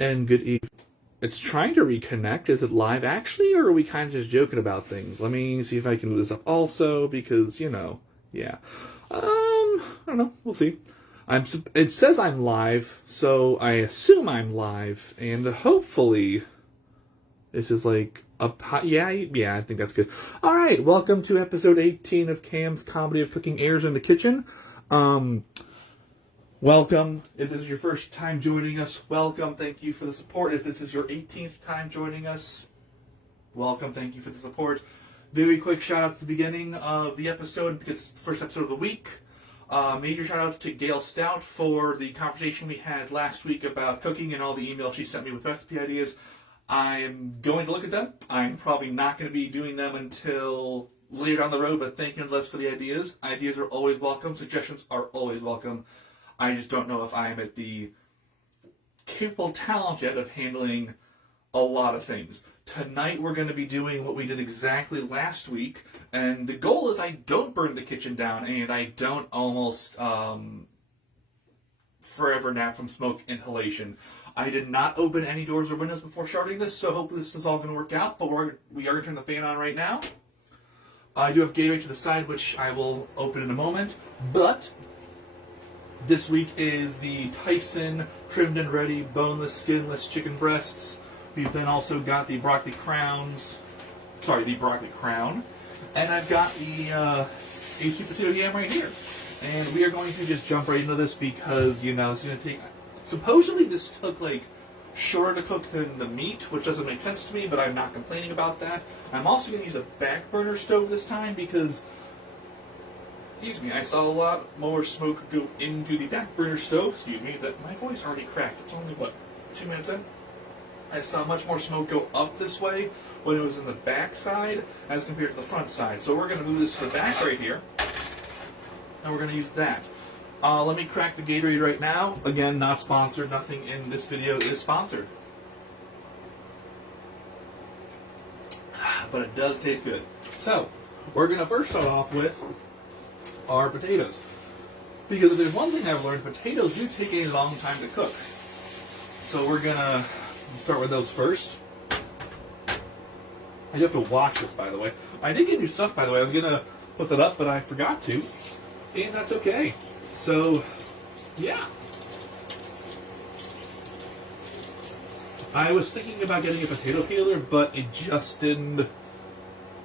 And good evening. It's trying to reconnect. Is it live actually, or are we kind of just joking about things? Let me see if I can move this up also, because, yeah. I don't know. We'll see. It says I'm live, so I assume I'm live, and hopefully this is like yeah, I think that's good. All right, welcome to episode 18 of Cam's Comedy of Cooking Airs in the Kitchen. Welcome. If this is your first time joining us, welcome. Thank you for the support. If this is your 18th time joining us, welcome. Thank you for the support. Very quick shout out at the beginning of the episode because it's the first episode of the week. Major shout out to Gail Stout for the conversation we had last week about cooking and all the emails she sent me with recipe ideas. I am going to look at them. I'm probably not going to be doing them until later down the road, but thank you nonetheless for the ideas. Ideas are always welcome. Suggestions are always welcome. I just don't know if I'm at the capable talent yet of handling a lot of things. Tonight we're going to be doing what we did exactly last week, and the goal is I don't burn the kitchen down and I don't almost forever nap from smoke inhalation. I did not open any doors or windows before starting this, so hopefully this is all going to work out, but we are going to turn the fan on right now. I do have Gatorade to the side, which I will open in a moment, but this week is the Tyson trimmed and ready boneless, skinless chicken breasts. We've then also got the broccoli crown. And I've got the sweet potato yam right here. And we are going to just jump right into this because, it's going to take... Supposedly this took, shorter to cook than the meat, which doesn't make sense to me, but I'm not complaining about that. I'm also going to use a back burner stove this time because... I saw a lot more smoke go into the back burner stove. That my voice already cracked. It's only, 2 minutes in? I saw much more smoke go up this way when it was in the back side as compared to the front side. So we're going to move this to the back right here, and we're going to use that. Let me crack the Gatorade right now. Again, not sponsored. Nothing in this video is sponsored. But it does taste good. So, we're going to first start off with our potatoes. Because if there's one thing I've learned, potatoes do take a long time to cook. So we're going to start with those first. I do have to watch this, by the way. I did get new stuff, by the way. I was going to put that up, but I forgot to. And that's okay. So, yeah. I was thinking about getting a potato peeler, but it just didn't...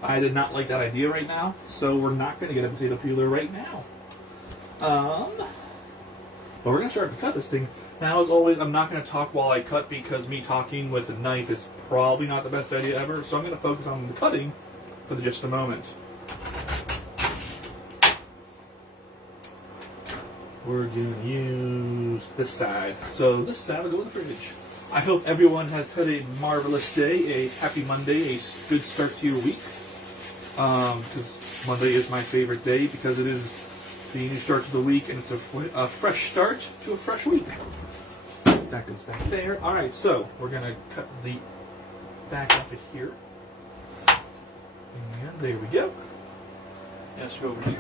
I did not like that idea right now, so we're not going to get a potato peeler right now. But we're going to start to cut this thing. Now, as always, I'm not going to talk while I cut because me talking with a knife is probably not the best idea ever, so I'm going to focus on the cutting for just a moment. We're going to use this side. So this side will go in the fridge. I hope everyone has had a marvelous day, a happy Monday, a good start to your week. Because Monday is my favorite day because it is the new start to the week and it's a fresh start to a fresh week. That goes back there. Alright, so we're going to cut the back off of here. And there we go. Let's go over here.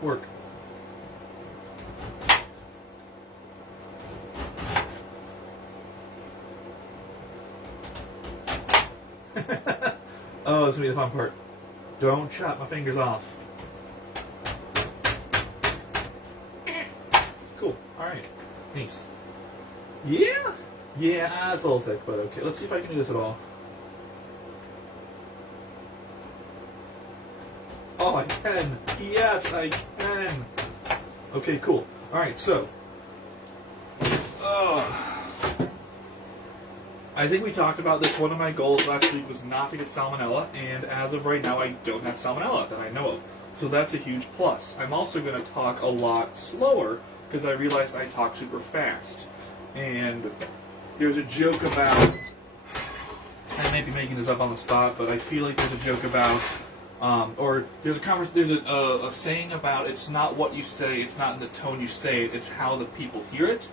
Work. Oh, this is going to be the fun part. Don't chop my fingers off. Cool. Alright. Nice. Yeah? Yeah, it's a little thick, but okay. Let's see if I can do this at all. Oh, I can. Yes, I can. Okay, cool. All right, so. I think we talked about this. One of my goals last week was not to get salmonella, and as of right now, I don't have salmonella that I know of. So that's a huge plus. I'm also going to talk a lot slower because I realized I talk super fast. And there's a joke about, I may be making this up on the spot, but I feel like there's a joke about Or there's a saying about it's not what you say, it's not in the tone you say it, it's how the people hear it.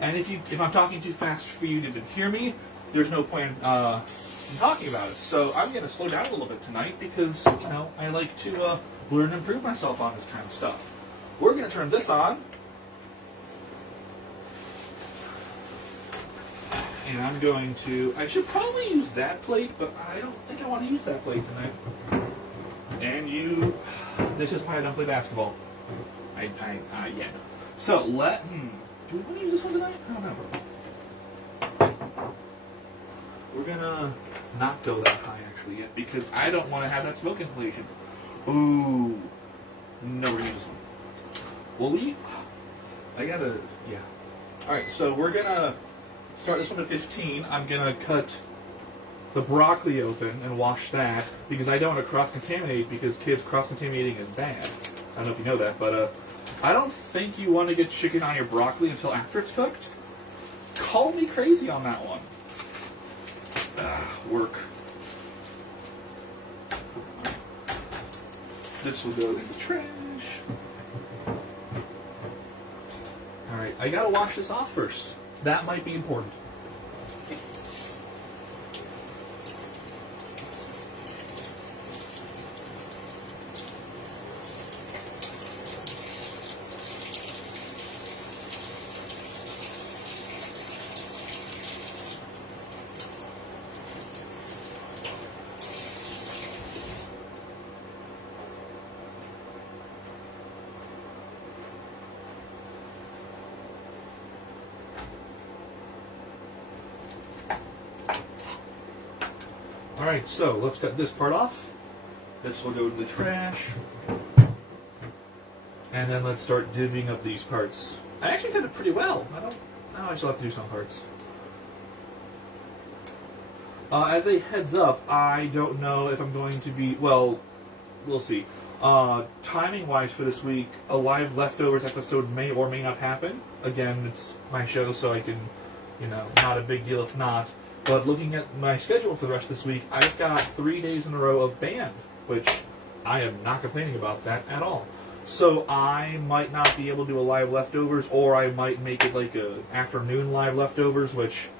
And if I'm talking too fast for you to even hear me, there's no point in talking about it. So I'm going to slow down a little bit tonight because, I like to learn and improve myself on this kind of stuff. We're going to turn this on. And I'm going to... I should probably use that plate, but I don't think I want to use that plate tonight. And you... This is why I don't play basketball. Yeah. So, do we want to use this one tonight? I don't know. We're going to not go that high, actually, yet, because I don't want to have that smoke inhalation. Ooh. No, we're going to use this one. Will we? Yeah. Alright, so we're going to start this one at 15. I'm going to cut the broccoli open and wash that because I don't want to cross-contaminate because kids cross-contaminating is bad. I don't know if you know that, but I don't think you want to get chicken on your broccoli until after it's cooked. Call me crazy on that one. Work. This will go in the trash. Alright, I gotta wash this off first. That might be important. Alright, so let's cut this part off. This will go in the trash. And then let's start divvying up these parts. I actually cut it pretty well. I still have to do some parts. As a heads up, I don't know if I'm going to be, well, we'll see. Timing-wise for this week, a live leftovers episode may or may not happen. Again, it's my show, so I can, not a big deal if not. But looking at my schedule for the rest of this week, I've got 3 days in a row of band, which I am not complaining about that at all. So I might not be able to do a live leftovers, or I might make it like a afternoon live leftovers, which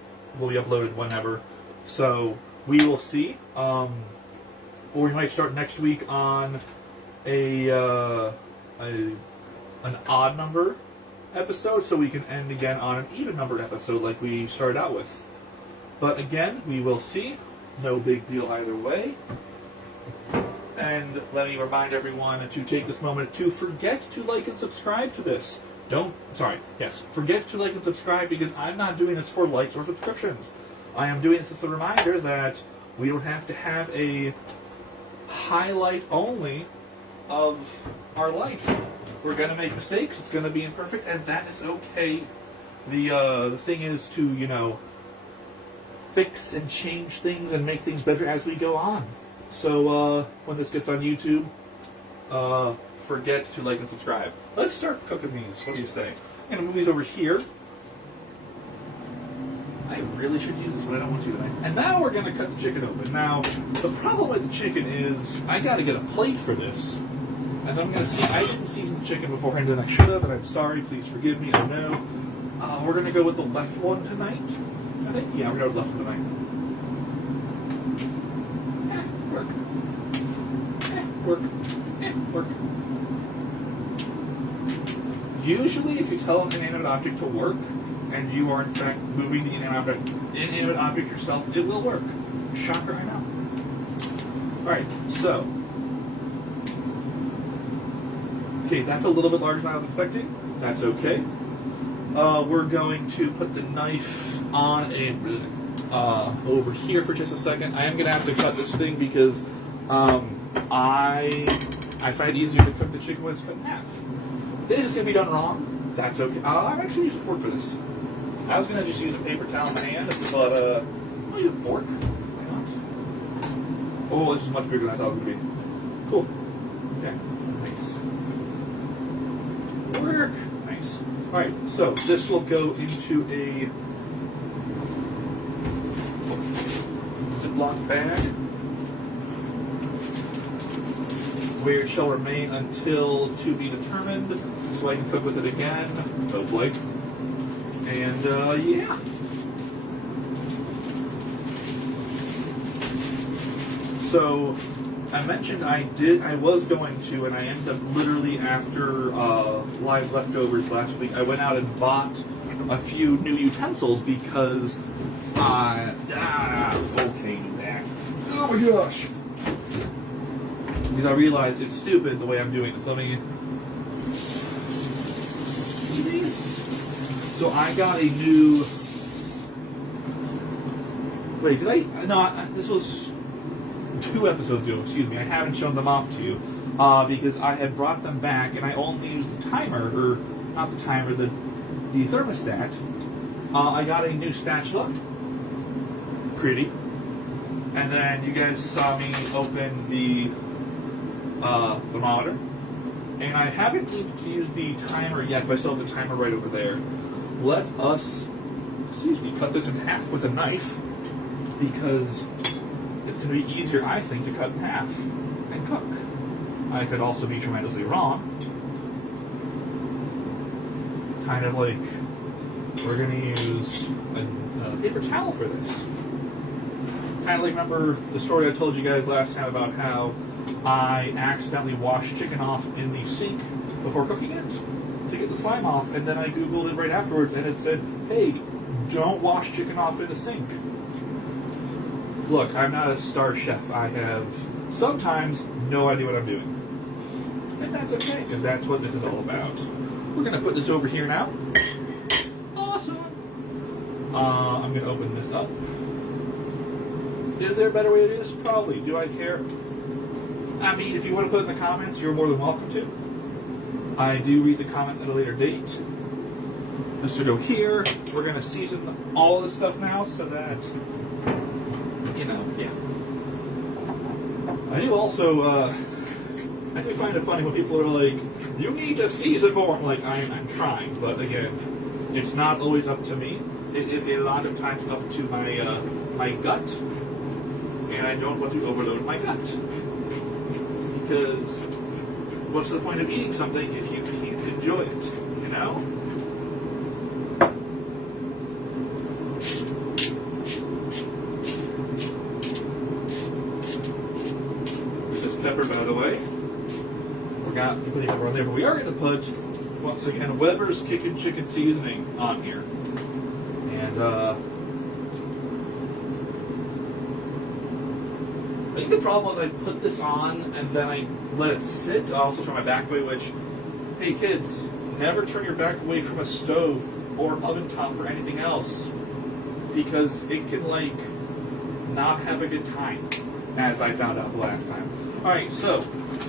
will be uploaded whenever. So we will see. Or we might start next week on an odd number episode, so we can end again on an even numbered episode like we started out with. But again, we will see. No big deal either way. And let me remind everyone to take this moment to forget to like and subscribe to this. Forget to like and subscribe because I'm not doing this for likes or subscriptions. I am doing this as a reminder that we don't have to have a highlight only of our life. We're going to make mistakes. It's going to be imperfect, and that is okay. The thing is to, fix and change things and make things better as we go on. So when this gets on YouTube, forget to like and subscribe. Let's start cooking these. What do you say? I'm going to move these over here. I really should use this, but I don't want to tonight. And now we're going to cut the chicken open. Now, the problem with the chicken is I got to get a plate for this. And I'm going to see, I didn't season the chicken beforehand, and I should have, and I'm sorry. Please forgive me. I know. We're going to go with the left one tonight. I think, yeah, we're going to go with left one tonight. Work. Usually, if you tell an inanimate object to work, and you are in fact moving the inanimate object yourself, it will work. Shocker, I know. Alright, so. Okay, that's a little bit larger than I was expecting. That's okay. We're going to put the knife on over here for just a second. I am going to have to cut this thing because I find it easier to cook the chicken when it's cut in half. This is going to be done wrong. That's okay. I'm actually using a fork for this. I was going to just use a paper towel in my hand, but I'll use a fork. Why not? Oh, this is much bigger than I thought it was going to be. Cool. Okay. Nice. Work. Nice. Alright, so this will go into a Ziploc bag where it shall remain until to be determined, so I can cook with it again, hopefully. And yeah. So, I mentioned I was going to, and I ended up literally after live leftovers last week, I went out and bought a few new utensils because okay, back. Oh my gosh. Because I realized it's stupid the way I'm doing this. Let me see these. So I got a new. Wait, did I? No, this was 2 episodes ago. Excuse me. I haven't shown them off to you because I had brought them back, and I only used the timer, or not the timer, the thermostat. I got a new spatula. Pretty. And then you guys saw me open the thermometer. And I haven't needed to use the timer yet, but I still have the timer right over there. Let us, cut this in half with a knife, because it's going to be easier, I think, to cut in half and cook. I could also be tremendously wrong. Kind of like, we're going to use a paper towel for this. Kind of like, remember the story I told you guys last time about how I accidentally washed chicken off in the sink before cooking it to get the slime off, and then I Googled it right afterwards, and it said, hey, don't wash chicken off in the sink. Look, I'm not a star chef. I have sometimes no idea what I'm doing. And that's okay, because that's what this is all about. We're going to put this over here now. Awesome. I'm going to open this up. Is there a better way to do this? Probably. Do I care? I mean, if you want to put it in the comments, you're more than welcome to. I do read the comments at a later date. This will go here. We're going to season all of this stuff now so that, yeah. I do also, I do find it funny when people are like, you need to season more. I'm like, I'm trying, but again, it's not always up to me. It is a lot of times up to my gut, and I don't want to overload my gut. Because what's the point of eating something if you can't enjoy it, you know? This is pepper, by the way. We're not putting pepper on there, but we are going to put, once again, Weber's Kickin' Chicken Seasoning on here. And, I think the problem was I put this on and then I let it sit. I also turn my back away, which, hey kids, never turn your back away from a stove or oven top or anything else, because it can, not have a good time, as I found out the last time. Alright, so,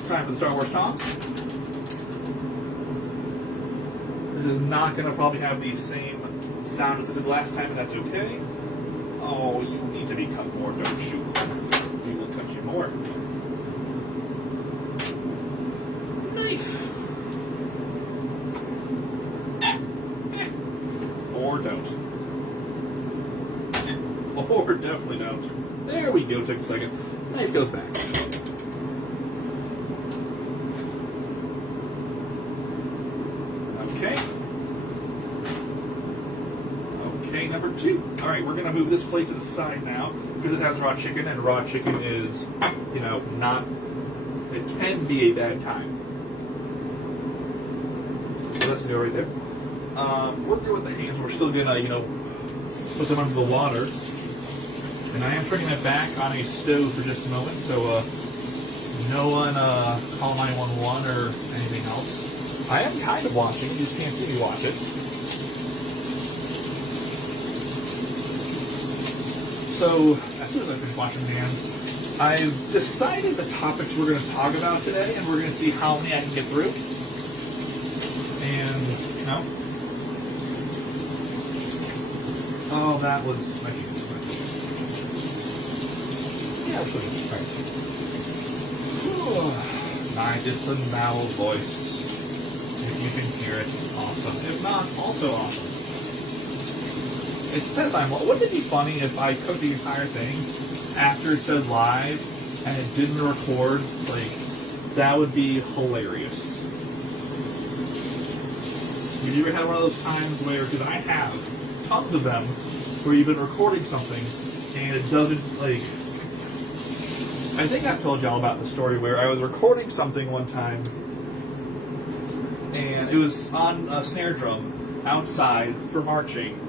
time for the Star Wars tongs. This is not going to probably have the same sound as it did last time, and that's okay. Oh, you need to be cut more, don't you? More. Knife. Or don't. Or definitely don't. There we go, take a second. Knife goes back. Okay. Okay, number 2. Alright, we're going to move this plate to the side now, because it has raw chicken, and raw chicken is, it can be a bad time. So that's going to go right there. We're good with the hands. We're still going to, put them under the water. And I am turning my back on a stove for just a moment, so no one call 911 or anything else. I am kind of watching. You just can't see me watch it. So, as soon as I finish washing my hands, I've decided the topics we're going to talk about today, and we're going to see how many I can get through. And, oh, that was my yeah, we're still good. All right. Nice and bowel voice. If you can hear it, awesome. If not, also awesome. It says wouldn't it be funny if I cooked the entire thing after it said live and it didn't record? That would be hilarious. Have you ever had one of those times where, because I have, tons of them where you've been recording something and it doesn't, like... I think I've told y'all about the story where I was recording something one time and it was on a snare drum outside for marching,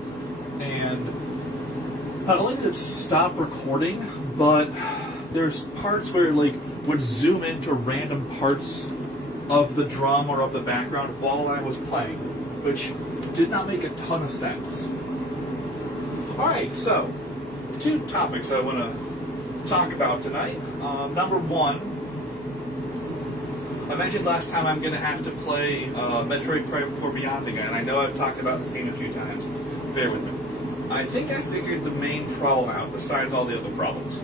and not only did it stop recording, but there's parts where it like would zoom into random parts of the drum or of the background while I was playing, which did not make a ton of sense. Alright, so, two topics I want to talk about tonight. Number one, I mentioned last time I'm going to have to play Metroid Prime 4 Beyond again. I know I've talked about this game a few times. Bear with me. I think I figured the main problem out, besides all the other problems,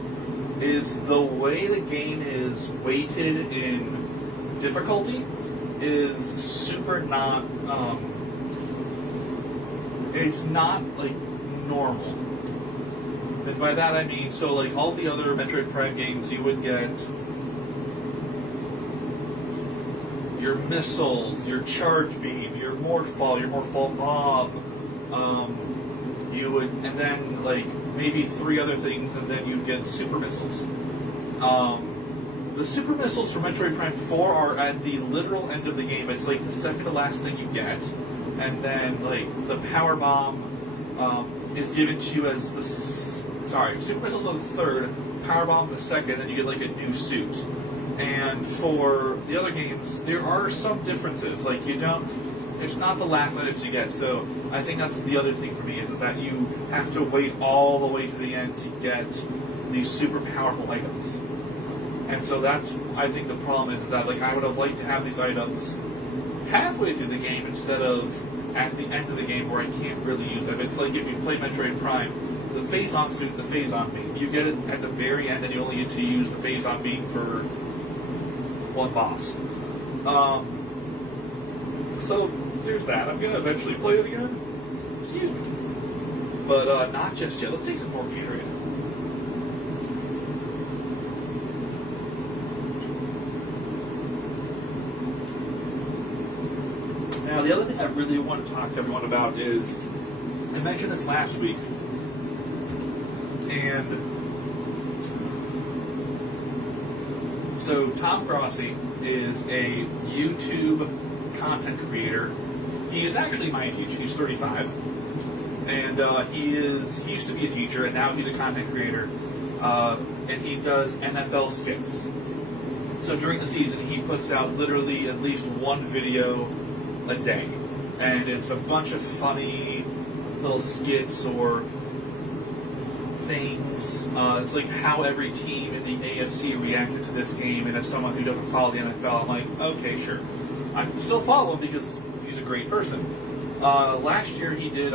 is the way the game is weighted in difficulty is super not, it's not, like, normal. And by that I mean, so, like, all the other Metroid Prime games, you would get your missiles, your charge beam, your morph ball bomb, you would, and then, like, maybe 3 other things, and then you'd get super missiles. The super missiles for Metroid Prime 4 are at the literal end of the game. It's like the second to last thing you get, and then, like, the power bomb is given to you as the super missiles are the third, power bomb's the second, and you get, like, a new suit. And for the other games, there are some differences. Like, you don't, it's not the last items you get, so I think that's the other thing for me, is that you have to wait all the way to the end to get these super powerful items. And so that's, I think the problem is that, like, I would have liked to have these items halfway through the game instead of at the end of the game where I can't really use them. It's like if you play Metroid Prime, the phase-on suit, the phase-on beam, you get it at the very end and you only get to use the phase-on beam for one boss. So there's that. I'm going to eventually play it again. Excuse me. But not just yet. Let's take some more Gatorade. Now, the other thing I really want to talk to everyone about is, I mentioned this last week, and so Tom Grossi is a YouTube content creator. He is actually my age. He's 35, and he used to be a teacher, and now he's a content creator, and he does NFL skits. So during the season, he puts out literally at least one video a day, and it's a bunch of funny little skits or things. It's like how every team in the AFC reacted to this game, and as someone who doesn't follow the NFL, I'm like, okay, sure. I still follow him because he's a great person. Last year he did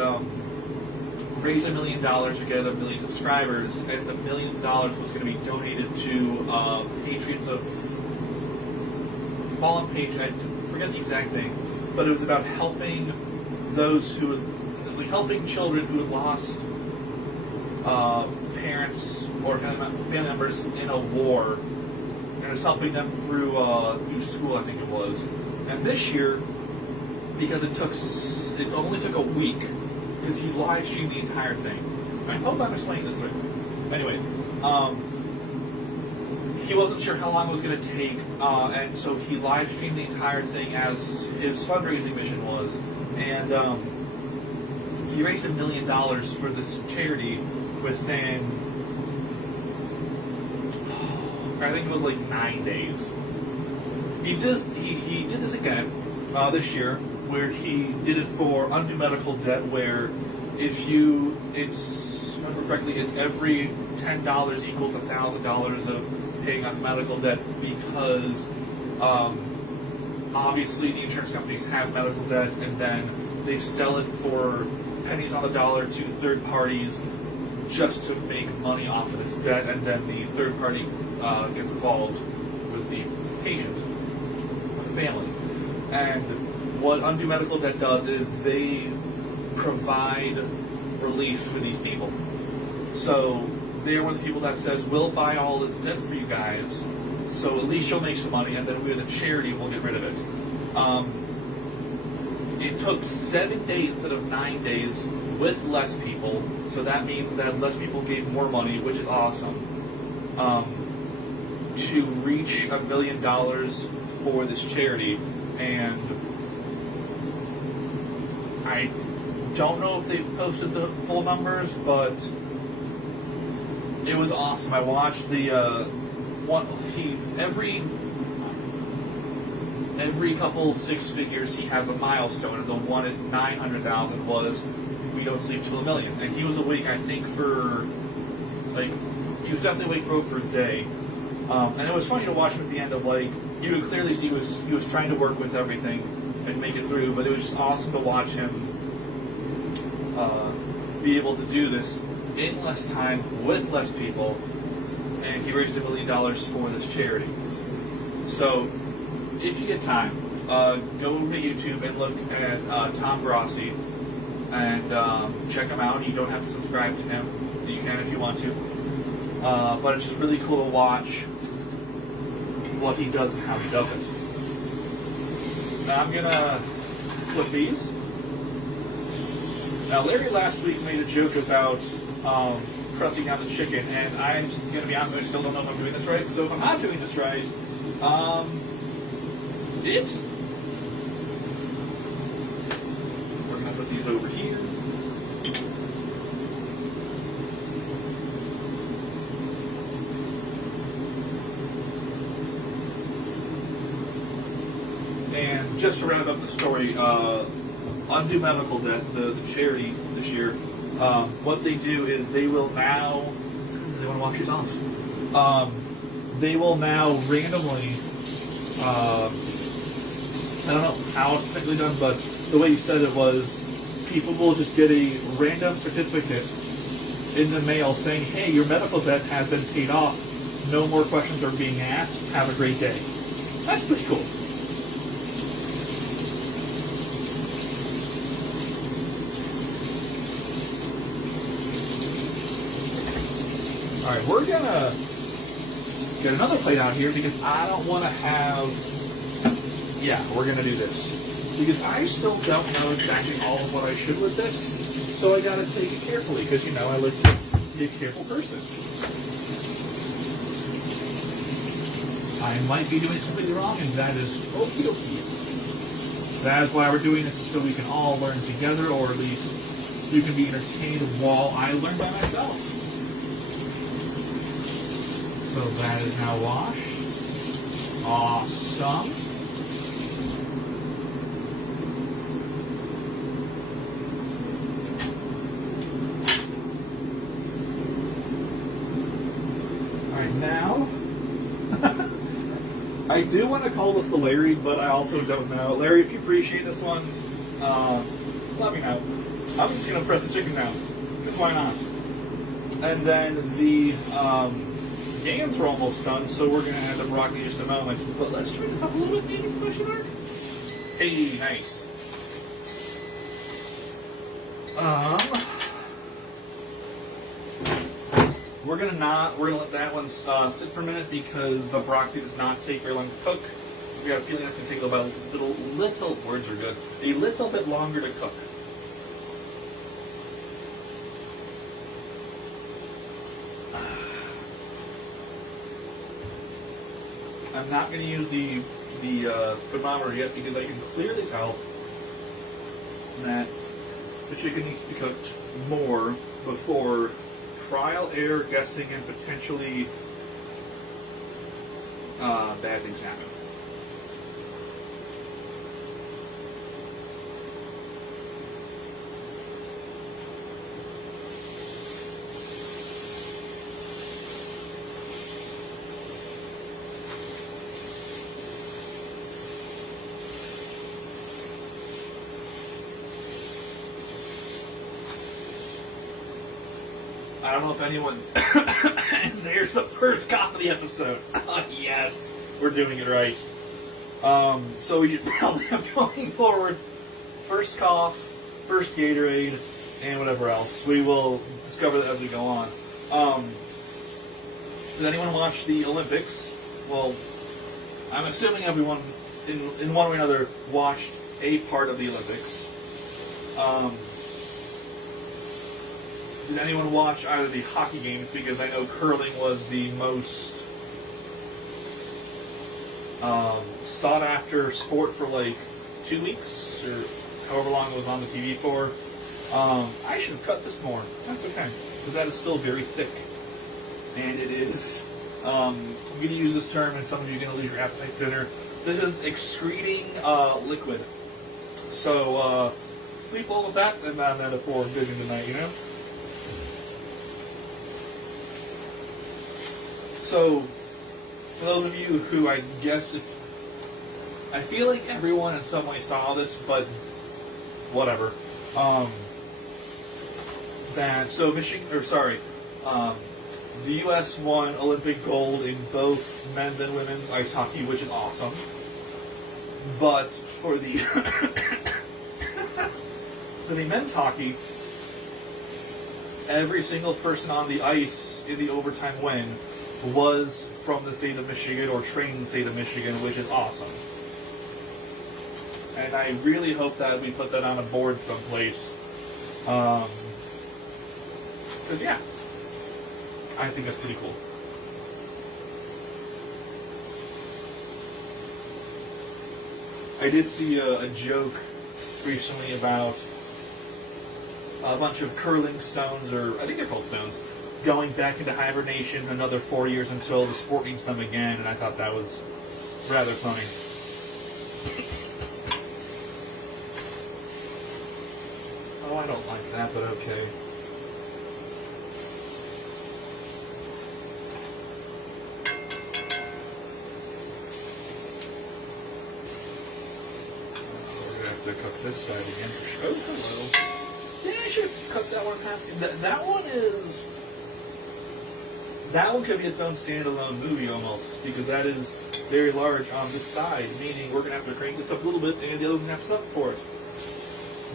raise $1 million to get 1 million subscribers, and the $1 million was going to be donated to Patriots of Fallen Patriots. I forget the exact thing, but it was about helping those who, it was like helping children who had lost parents or family members in a war, and it was helping them through school, I think it was. And this year, because it only took a week, because he live streamed the entire thing. I hope I'm explaining this right. Anyways, he wasn't sure how long it was going to take, and so he live streamed the entire thing as his fundraising mission was, and he raised $1 million for this charity within, I think it was like 9 days. He did this again this year, where he did it for undue medical debt, where if if I remember correctly, it's every $10 equals $1,000 of paying off medical debt, because obviously the insurance companies have medical debt, and then they sell it for pennies on the dollar to third parties just to make money off of this debt, and then the third party gets involved with the patient, with the family. And what undue medical debt does is they provide relief for these people. So they're one of the people that says, we'll buy all this debt for you guys, so at least you'll make some money, and then we, the charity, will get rid of it. It took 7 days instead of 9 days with less people, so that means that less people gave more money, which is awesome, to reach $1 million for this charity. And I don't know if they've posted the full numbers, but it was awesome. I watched the every couple 6 figures he has a milestone, and the one at 900,000 was "We Don't Sleep Till $1 million." And he was awake, I think, for he was definitely awake for over a day. And it was funny to watch him at the end of you could clearly see he was trying to work with everything and make it through, but it was just awesome to watch him be able to do this in less time with less people, and he raised $1 million for this charity. So, if you get time, go to YouTube and look at Tom Grossi and check him out. You don't have to subscribe to him. You can if you want to. But it's just really cool to watch what he does and how he does it. Now I'm gonna flip these. Now Larry last week made a joke about pressing out the chicken, and I'm just gonna be honest, I still don't know if I'm doing this right. So if I'm not doing this right, oops. We're gonna put these over here. And just to round up the story, Undo Medical Debt, the charity this year, what they do is they will now, they want to wash these off, they will now randomly, I don't know how it's technically done, but the way you said it was, people will just get a random certificate in the mail saying, hey, your medical debt has been paid off, no more questions are being asked, have a great day. That's pretty cool. Alright, we're gonna get another plate out here because I don't want to have, yeah, we're gonna do this. Because I still don't know exactly all of what I should with this, so I gotta take it carefully because, you know, I like to be a careful person. I might be doing something wrong, and that is okie dokie. That is why we're doing this, so we can all learn together, or at least you can be entertained while I learn by myself. So that is now washed. Awesome. Alright, now I do want to call this the Larry, but I also don't know. Larry, if you appreciate this one, let me know. I'm just going to press the chicken now, because why not? And then the Yams are almost done, so we're going to add the broccoli in just a moment. But let's try this up a little bit, maybe, question mark? Hey, nice. We're gonna let that one sit for a minute because the broccoli does not take very long to cook. We got a feeling it's gonna take about a little words are good. A little bit longer to cook. I'm not going to use the thermometer yet because I can clearly tell that the chicken needs to be cooked more before trial, error, guessing, and potentially bad things happen. I don't know if anyone... There's the first cough of the episode. Yes, we're doing it right. So you probably have going forward, first cough, first Gatorade, and whatever else. We will discover that as we go on. Does anyone watch the Olympics? Well, I'm assuming everyone, in one way or another, watched a part of the Olympics. did anyone watch either the hockey games? Because I know curling was the most sought after sport for like 2 weeks or however long it was on the TV for. I should have cut this more. That's okay, because that is still very thick, and it is. I'm going to use this term, and some of you are going to lose your appetite for dinner. This is excreting liquid. So sleep well with that, and not metaphor vision tonight, you know. So, for those of you who I guess I feel like everyone in some way saw this, but whatever. The U.S. won Olympic gold in both men's and women's ice hockey, which is awesome. But for the for the men's hockey, every single person on the ice in the overtime win was from the state of Michigan or trained in the state of Michigan, which is awesome. And I really hope that we put that on a board someplace. Because, yeah, I think that's pretty cool. I did see a joke recently about a bunch of curling stones, or I think they're called stones, going back into hibernation another 4 years until the sport needs them again, and I thought that was rather funny. Oh, I don't like that, but okay. We're gonna have to cook this side again. Oh, hello. Yeah, I should have cooked that one past. That one could be its own standalone movie almost, because that is very large on this side, meaning we're going to have to crank this up a little bit and the other one has to have stuff for it.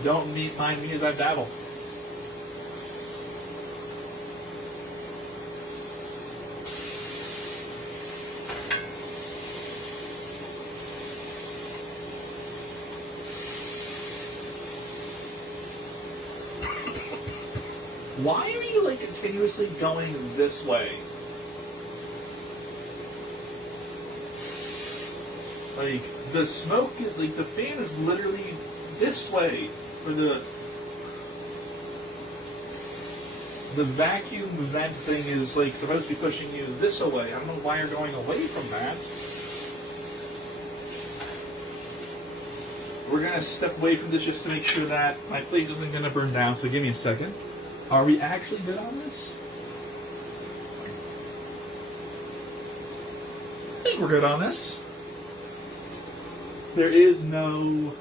Don't mind me as I babble. Why are you like continuously going this way? Like the smoke is like the fan is literally this way, or the vacuum vent thing is like supposed to be pushing you this away. I don't know why you're going away from that. We're gonna step away from this just to make sure that my plate isn't gonna burn down. So give me a second. Are we actually good on this? I think we're good on this. There is no...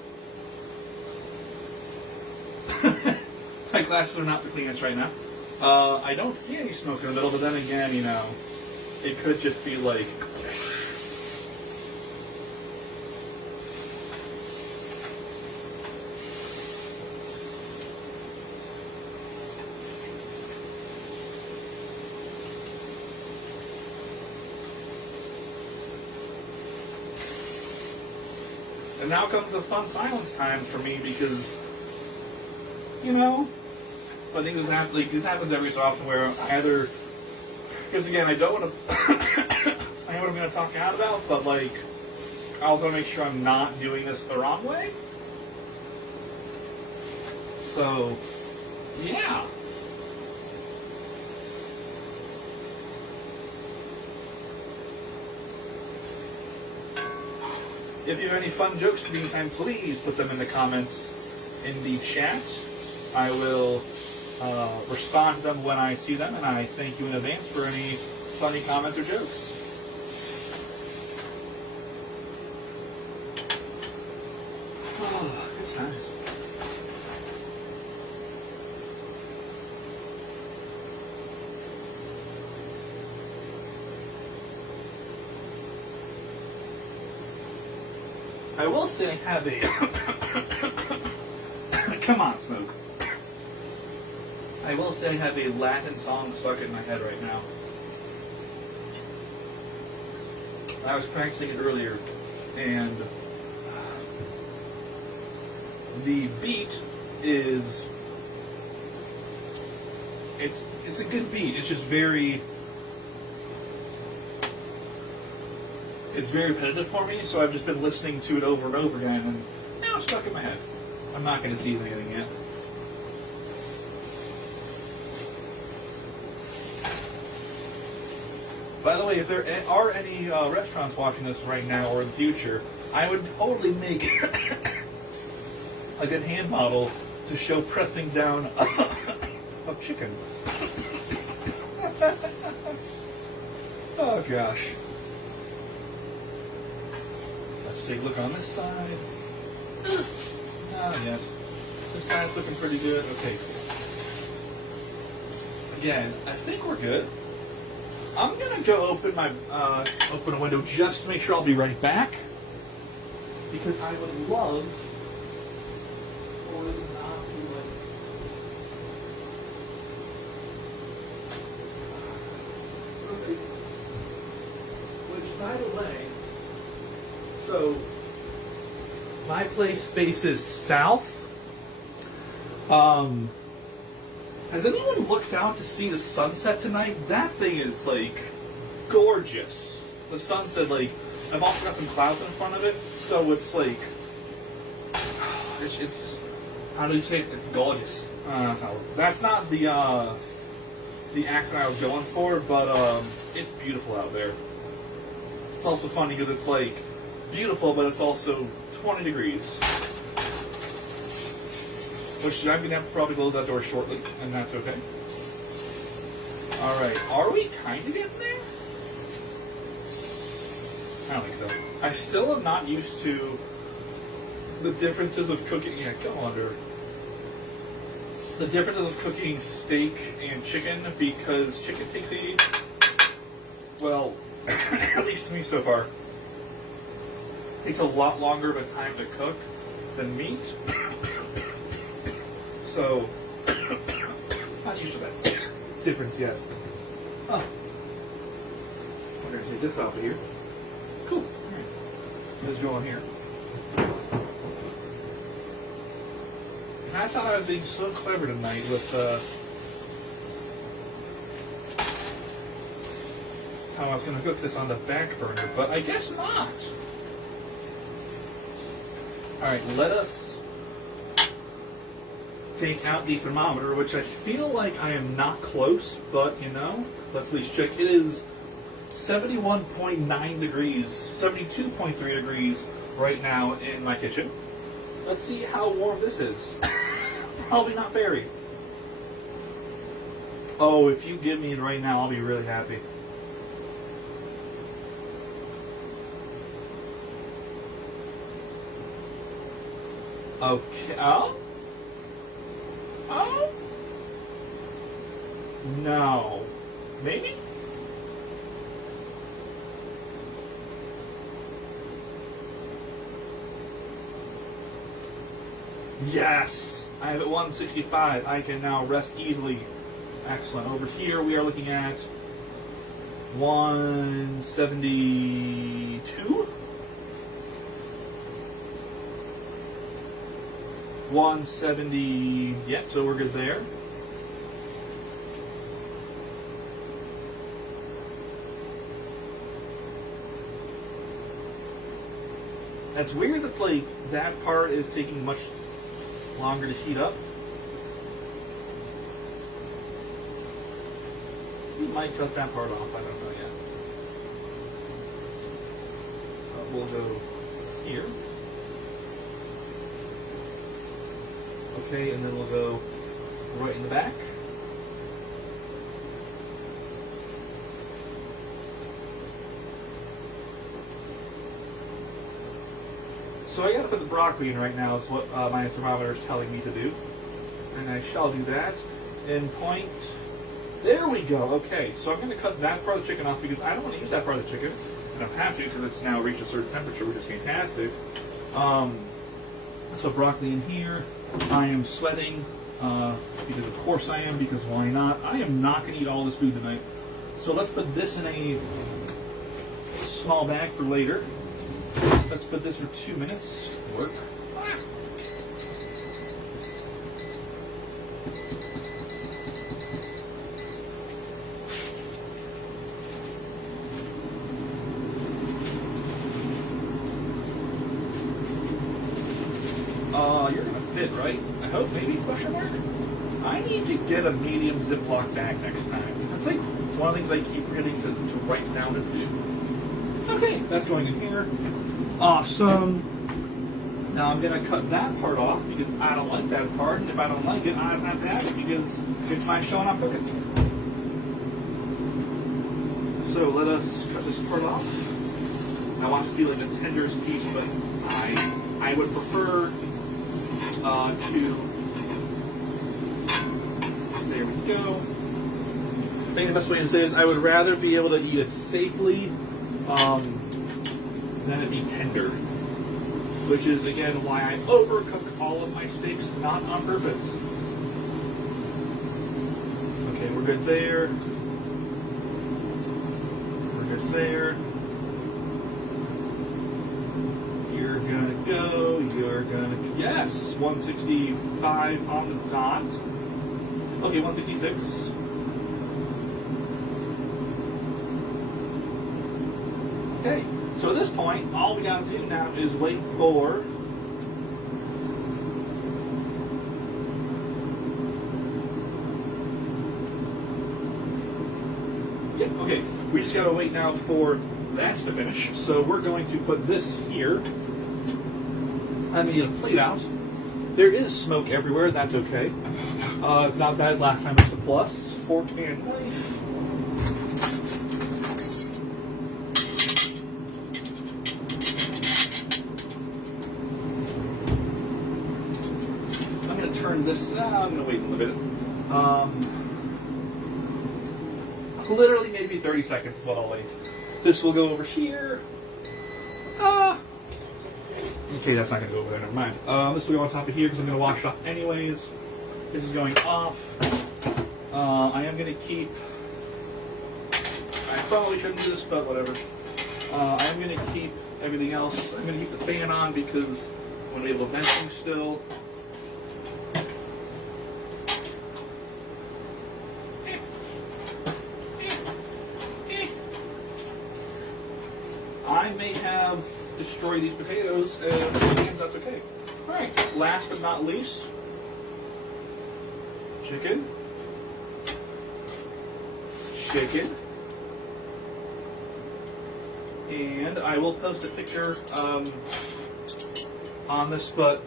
My glasses are not the cleanest right now. I don't see any smoke in the middle, but then again, you know, it could just be like... And now comes the fun silence time for me because, you know, I think this happens every so often where either, because again, I don't want to, I know what I'm going to talk out about, but like, I also want to make sure I'm not doing this the wrong way. So, yeah. If you have any fun jokes in the meantime, please put them in the comments in the chat. I will respond to them when I see them, and I thank you in advance for any funny comments or jokes. Oh, good times. I will say I have a... Come on, Smoke. I will say I have a Latin song stuck in my head right now. I was practicing it earlier, and the beat is it's a good beat. It's just very repetitive for me. So I've just been listening to it over and over again, and now it's stuck in my head. I'm not going to season anything yet. By the way, if there are any restaurants watching this right now or in the future, I would totally make a good hand model to show pressing down of chicken. Oh gosh. Let's take a look on this side. Ah, yes. This side's looking pretty good. Okay. Again, I think we're good. I'm gonna go open a window just to make sure I'll be right back, because I would love for it not to okay. Which, by the way, so my place faces south. Has anyone looked out to see the sunset tonight? That thing is, like, gorgeous. The sunset, like, I've also got some clouds in front of it, so it's, like, it's how do you say it? It's gorgeous. That's not the accent I was going for, but, it's beautiful out there. It's also funny because it's, like, beautiful, but it's also 20 degrees. Which I'm going to have to probably close that door shortly, and that's okay. Alright, are we kind of getting there? I don't think so. I still am not used to the differences of cooking. Yeah, go under. The differences of cooking steak and chicken, because chicken takes well, at least to me so far, takes a lot longer of a time to cook than meat. So, not used to that difference yet. Oh. I'm going to take this off of here. Cool. Alright. Let's go on here. And I thought I was being so clever tonight with how I was going to cook this on the back burner, but I guess not. Alright, let us take out the thermometer, which I feel like I am not close, but, you know, let's at least check. It is 71.9 degrees, 72.3 degrees right now in my kitchen. Let's see how warm this is. Probably not very. Oh, if you give me it right now, I'll be really happy. Okay. Oh? Oh? No. Maybe? Yes! I have it 165. I can now rest easily. Excellent. Over here we are looking at 172? 170, yeah, so we're good there. It's weird that, like, that part is taking much longer to heat up. We might cut that part off, I don't know yet. We'll go here. Okay, and then we'll go right in the back. So I gotta put the broccoli in right now is what my thermometer is telling me to do. And I shall do that. And point. There we go. Okay, so I'm going to cut that part of the chicken off because I don't want to use that part of the chicken. And I have to because it's now reached a certain temperature, which is fantastic. So broccoli in here. I am sweating because of course I am, because why not? I am not going to eat all this food tonight. So let's put this in a small bag for later. Let's put this for 2 minutes. Work. need to get a medium Ziploc bag next time. That's like one of the things I keep forgetting to write down to do. Okay, that's going in here. Awesome. Now I'm going to cut that part off because I don't like that part. And if I don't like it, I don't have to have it because it's my show and I'm cooking. So let us cut this part off. I want it to be like the tenderest piece, but I would prefer to. There we go. I think the best way to say is I would rather be able to eat it safely than it be tender. Which is again why I overcook all of my steaks, not on purpose. Okay, we're good there. We're good there. You're gonna go, yes, 165 on the dot. Okay, 166. Okay, so at this point, all we gotta do now is wait for okay, we just gotta wait now for that to finish. So we're going to put this here. I'm gonna get a plate out. There is smoke everywhere, that's okay. It's not as bad as last time, it's a plus. Fork and knife. I'm gonna turn this, I'm gonna wait a little bit. Literally maybe 30 seconds is what I'll wait. This will go over here. Okay, that's not going to go over there, never mind. This will go on top of here because I'm going to wash it off anyways. This is going off. I am going to keep... I probably shouldn't do this, but whatever. I'm going to keep everything else. I'm going to keep the fan on because I'm going to be able to venting still. I may have destroyed these potatoes, and that's okay. Alright, last but not least, chicken. And I will post a picture on this, but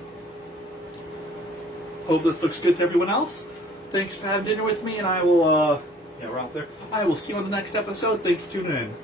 hope this looks good to everyone else. Thanks for having dinner with me, and I will, yeah, we're out there. I will see you on the next episode. Thanks for tuning in.